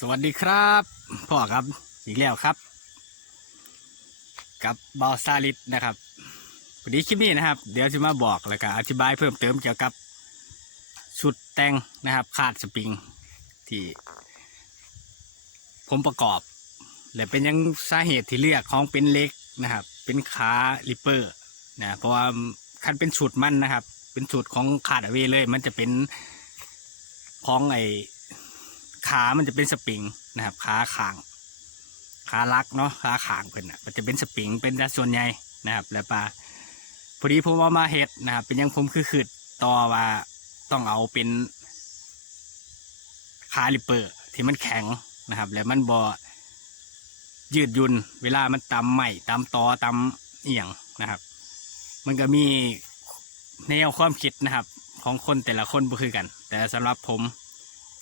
สวัสดีครับพ่อครับอีกแล้วครับ กับบอซาลิดนะครับวันนี้คลิปนี้นะครับ เดี๋ยวจะมาบอกแล้วก็อธิบายเพิ่มเติมเกี่ยวกับชุดแต่งนะครับคาดสปริงที่ ผมประกอบ และเป็นยังสาเหตุที่เลือกของเป็นเล็กนะครับ เป็นขาลิปเปอร์นะเพราะว่าคันเป็นชุดมั่นนะครับ เป็นชุดของคาดอาไว้เลย มันจะเป็นของไอ ขามันจะเป็นสปริงนะครับขาขางขาลักเนาะขาขางเพิ่นอะมันจะเป็นสปริงเป็นส่วนใหญ่นะครับแล้วปลาพอดีผมเอามาเฮ็ดนะครับเป็นยังผมคือคือต่อว่าต้องเอาเป็นขาลิเปอร์ที่มันแข็งนะครับ แล้วมันบ่ยืดยุนเวลามันตำใหม่ตำตอตำเอียงนะครับ มันก็มีแนวความคิดนะครับ ของคนแต่ละคนบ่คือกัน แต่สำหรับผม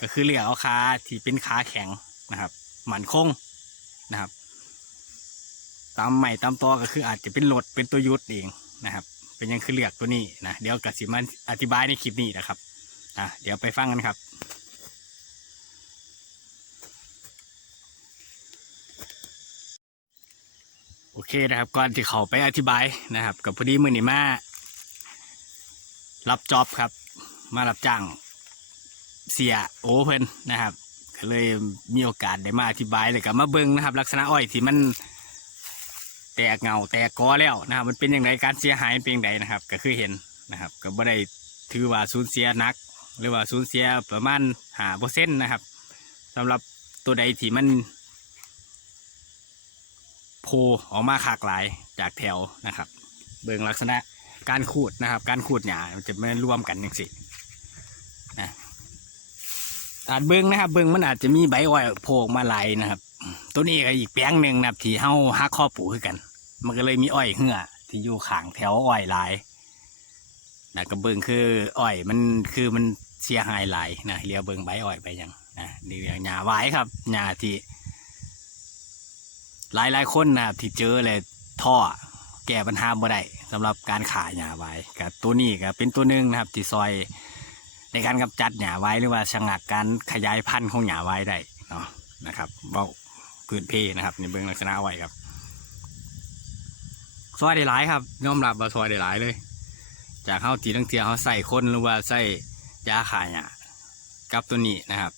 ก็คือเลือกเอาขาที่เป็นขาแข็งนะครับหมันคงนะครับตามใหม่ตามตัวก็คืออาจจะเป็นรถเป็นตัวยุทธเองนะครับ เป็นยังคือเลือกตัวนี้นะเดี๋ยวกสิมันอธิบายในคลิปนี้นะครับอะเดี๋ยวไปฟังกันครับโอเคนะครับก่อนที่เขาไปอธิบายนะครับ กับพอดีมือนี่มารับจ็อบครับ มารับจ้าง เสียโอเพิ่นนะครับก็เลยมีโอกาสได้มาอธิบายเลยกับมาเบิ้งนะครับ ลักษณะอ้อยที่มัน แตกเงาแตกกอแล้วนะครับ มันเป็นอย่างไรการเสียหายเป็นอย่างไรนะครับ ก็คือเห็นนะครับ ก็บ่ได้ถือว่าสูญเสียนัก หรือว่าสูญเสียประมาณหาเปอร์เซ็นต์นะครับสำหรับตัวใดที่มันโพออกมาขากหลายจากแถวนะครับ เบิ่งลักษณะการขูดนะครับ การขูดหญ้าจะไม่รวมกันอย่างสิ อาจเบิ้งนะครับ เบิ้งมันอาจจะมีใบอ้อยโผล่ออกมาไหลนะครับ ตัวนี้ก็อีกแปลงหนึ่งนะครับ ที่เฮาหักข้อปลูกคือกัน มันก็เลยมีอ้อยเหื่อที่อยู่ขางแถวอ้อยหลายนะก็เบิ้งคืออ้อยมันคือมันเสียหายหลายนะเรียกเบิ้งใบอ้อยไปยังนะนี่เรียกหญ้าไว้ครับหญ้าที่ หลายหลายคนนะครับที่เจอเลยท่อแก้ปัญหาบ่ได้สำหรับการขายหญ้าไว้กับตัวนี้ก็เป็นตัวหนึ่งนะครับ ที่ซอย ในการกำจัดหญ้าไว้หรือว่าชะงักการขยายพันธุ์ของหญ้าไว้ได้เนาะนะครับเว่าพื้นเพนะครับในเบื้องลักษณะไว้ครับซอยได้หลายครับยอมรับว่าซอยได้หลายเลย จากเขาตีทั้งเทียเขาใส่คนหรือว่าใส่ยาขายหญ้ากับตัวนี้นะครับ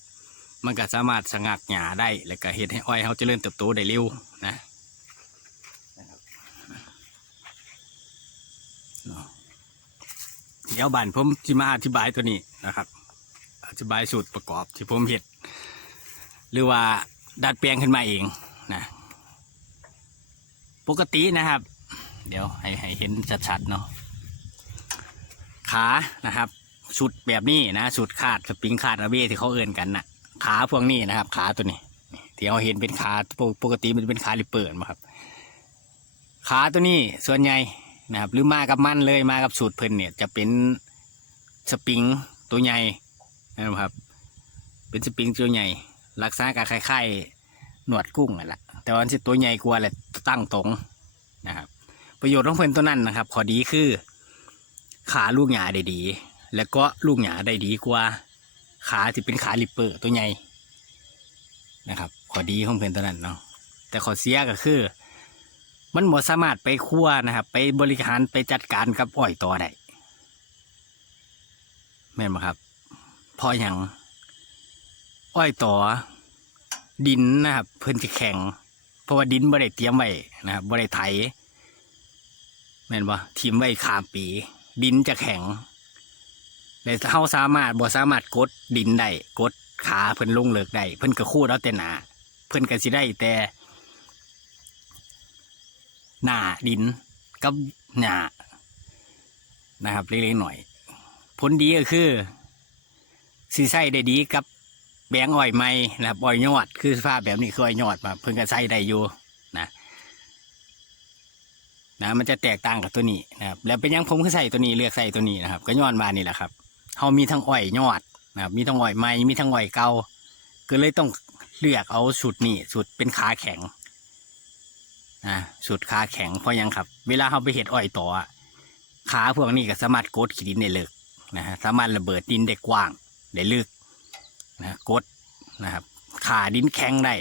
มันก็สามารถชะงักหญ้าได้ แล้วก็เห็ดให้อ้อยเขาจเจริญเติบโตได้เร็วนะเนาะเดี๋ยวบานผมจะมาอธิบายตัวนี้ นะครับ อธิบายสูตรประกอบที่ผมเห็ด หรือว่าดัดแปลงขึ้นมาเองนะ ปกตินะครับ เดี๋ยวให้ให้เห็นชัดๆเนาะขานะครับชุดแบบนี้นะชุดคาดสปริงคาดระเบียที่เขาเอื่นกันนะขาพวกนี้นะครับ ขาตัวนี้ที่เราเห็นเป็นขาปกติมันจะเป็นขาลิเปิดมาครับ ขาตัวนี้ส่วนใหญ่นะครับ หรือมากับมันเลยมากับสูตรเพิ่นเนี่ยจะเป็นสปริง ตัวใหญ่นะครับ เป็นสปริงตัวใหญ่ลักษณะการคล้ายๆหนวดกุ้งนั่นแหละแต่ว่ามันสิตัวใหญ่กว่าแหละตั้งตรงนะครับ ประโยชน์ของเพิ่นตัวนั้นนะครับ ข้อดีคือ ขาลูกหยาได้ดี แล้วก็ลูกหยาได้ดีกว่า ขาที่เป็นขาลิปเปอร์ตัวใหญ่นะครับข้อดีของเพิ่นตัวนั้นเนาะแต่ข้อเสียก็คือ มันบ่สามารถไปคั่วนะครับ ไปบริหารไปจัดการกับอ้อยต่อได้ แม่นไหมครับเพราะอย่างอ้อยต่อดินนะครับ เพิ่นจะแข็ง เพราะว่าดินบ่ได้เตรียมไว้นะครับบ่ได้ไถแม่นบ่ทิมไว้ขามปี ดินจะแข็งและเฮาสามารถบ่สามารถกดดินได้กดขาเพิ่นลงเลิกได้เพิ่นก็คูดเอาแต่หนาเพิ่นก็สิได้แต่ หน้าดินกับหญ้านะครับเล็กๆหน่อย ผลดีก็คือสีใส่ได้ดีกับแบงอ้อยไม้นะครับอ้อยยอดคือสภาพแบบนี้คืออ้อยยอดมาเพิ่งก็ใส่ได้อยู่นะนะมันจะแตกต่างกับตัวนี้นะครับ แล้วเป็นยังผมคือใส่ตัวนี้เลือกใส่ตัวนี้นะครับ ก็ย้อนมานี่แหละครับเขามีทั้งอ้อยยอดนะครับมีทั้งอ้อยไม้มีทั้งอ้อยเกาก็เลยต้องเลือกเอาสูตรนี้สูตรเป็นขาแข็งอ่าสุดขาแข็งเพราะยังครับ เวลาเขาไปเห็ดอ้อยต่อขาพวกนี้ก็สามารถกดขีดินได้เลิก นะฮะสามารถระเบิดดินได้กว้างได้ลึกนะกดนะครับขาดินแข็งได้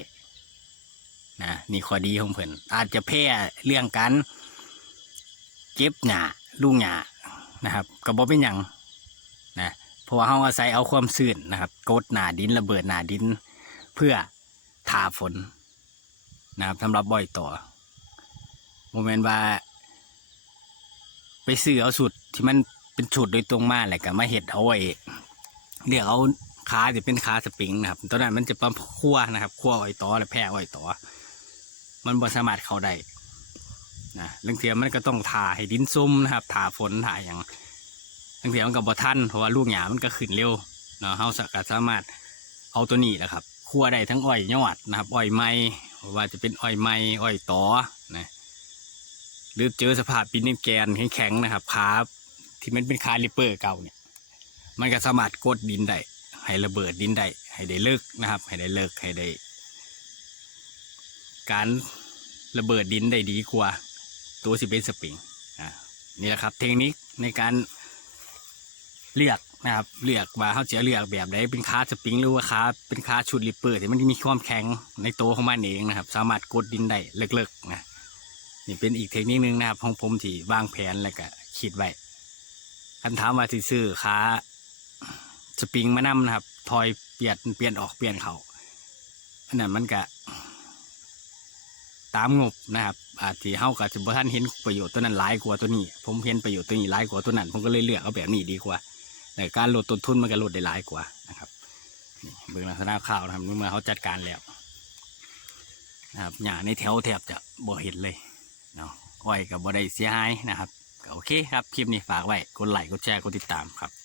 นะนี่ข้อดีของเพิ่นอาจจะแพ้เรื่องการเจ็บหญ้าลูกหญ้านะครับก็บ่เป็นหยังนะเพราะว่าเฮาอาศัยเอาความชื้นนะครับกดหน้าดินระเบิดหน้าดิน เพื่อทาฝนนะครับสำหรับบ่อยต่อโมเมนต์ว่า ไปซื้อเอาสุดที่มัน เป็นชุดโดยตรงมาแหละก็มาเห็ดเอาไว้เรียกเอาขาจะเป็นขาสปริงนะครับตอนนั้นมันจะปั๊มขั้วนะครับขั้วอ้อยต่อและแพร่อ้อยต่อมันบ่สามารถเข้าได้นะเรื่องเทียมันก็ต้องทาให้ดินซุ่มนะครับทาฝนทาอย่างเรื่องเทียมันก็บ่ทันเพราะว่าลูกหยามันก็ขึ้นเร็วเนาะเฮาสก็สามารถเอาตัวนี้แหละครับคั่วได้ทั้งอ้อยยอดนะครับอ้อยไม้ว่าจะเป็นอ้อยไม้อ้อยต่อนะหรือเจอสภาพปีนแกนแข็งๆนะครับขา ที่มันเป็นคาลิเปอร์เก่าเนี่ย มันก็สามารถกดดินได้ให้ระเบิดดินได้ให้ได้เลิกนะครับ ให้ได้เลิกให้ได้ การระเบิดดินได้ดีกว่า ตัวสิเป็นสปริงอ่านี่แหละครับเทคนิคในการเลือกนะครับเลือกว่าเขาจะเลือกแบบใดเป็นคาสปริงหรือว่าคาเป็นคาชุดลิปเปอร์ที่มันมีความแข็งในตัวของมันเองนะครับ สามารถกดดินได้เลิกๆนะนี่เป็นอีกเทคนิคนึงนะครับของผมที่วางแผนแล้วก็คิดไว้ คันถามว่าที่ซื้อค้าสปริงมานำนะครับทอยเปลี่ยนเปลี่ยนออกเปลี่ยนเขาอันนั้นมันก็ตามงบนะครับอาจที่เฮากับจิบท่านเห็นประโยชน์ตัวนั้นหลายกว่าตัวนี้ ผมเห็นประโยชน์ตัวนี้หลายกว่าตัวนั้น ผมก็เลยเลือกเอาแบบนี้ดีกว่าแต่การลดต้นทุนมันก็ลดได้หลายกว่านะครับเบื้องลักษณะข่าวนะครับเมื่อเขาจัดการแล้วนะครับหญ้าในแถวแทบจะบ่เห็นเลยเนาะอ้อยกับบ่ได้เสียหายนะครับ โอเคครับ คลิปนี้ฝากไว้ กดไลค์ กดแชร์ กดติดตามครับ